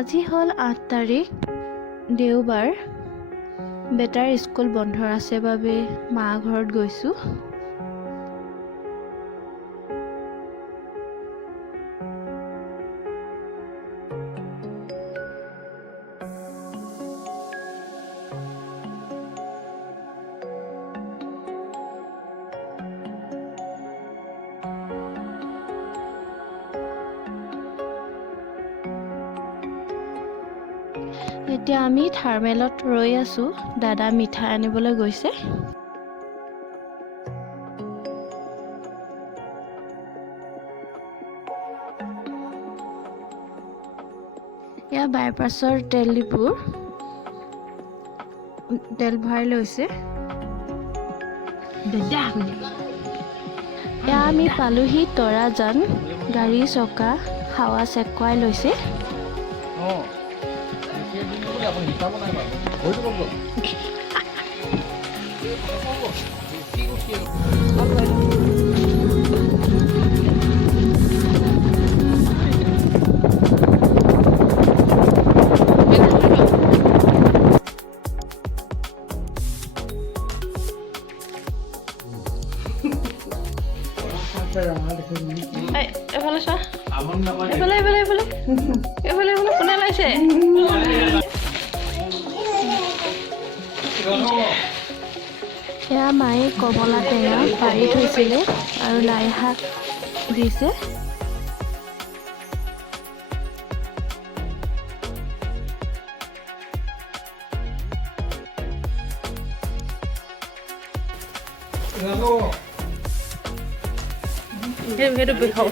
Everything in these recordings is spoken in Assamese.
আজি হল ৮ তাৰিখ দেওবাৰ বেটাৰ স্কুল বন্ধ আছে বাবে মা ঘৰত গৈছো এতিয়া আমি থাৰ্মেলত ৰৈ আছো দাদা মিঠাই আনিবলৈ গৈছে ইয়া বাইপাছৰ তেল ডিপুৰ তেল ভৰাই লৈছে ইয়া আমি পালোহি তৰাজান গাড়ী চকা হাৱা চেক কৰাই লৈছে এফালে চোৱা এফালে এফালে এফালে এফালে এফালে কোনে লাইছে এয়া মায়ে কমলা টেঙা পাৰি থৈছিলে আৰু লাই শাক দিছে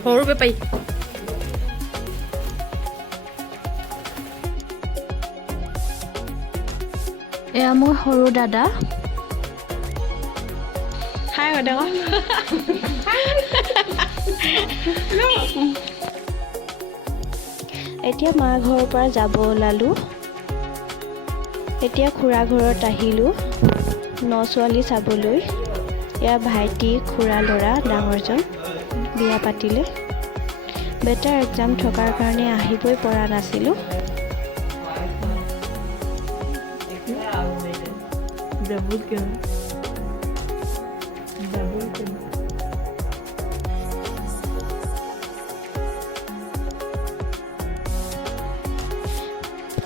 সৰু বেপাৰী এয়া মোৰ সৰু দাদা হাই হৈ দেখো এতিয়া মা ঘৰৰ পৰা যাব ওলালো এতিয়া খুৰা ঘৰত আহিলো ন ছোৱালী চাবলৈ এয়া ভাইটি খুৰা ল'ৰা ডাঙৰজন বিয়া পাতিলে বেটাৰ এক্সাম থকাৰ কাৰণে আহিবই পৰা নাছিলো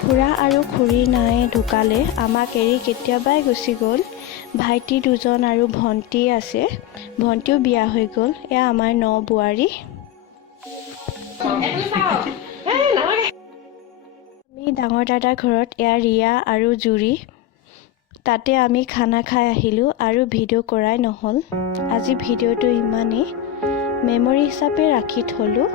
খুৰা আৰু খুৰী নাই ঢুকালে আমাক এৰি কেতিয়াবাই গুচি গ'ল ভাইটি দুজন আৰু ভণ্টি আছে ভণ্টিও বিয়া হৈ গ'ল এয়া আমাৰ ন বোৱাৰী আমি ডাঙৰ দাদাৰ ঘৰত এয়া ৰিয়া আৰু জুৰি তাতে আমি খানা খাই আহিলোঁ আৰু ভিডিঅ' কৰাই নহ'ল আজি ভিডিঅ'টো ইমানেই মেমৰি হিচাপে ৰাখি থলোঁ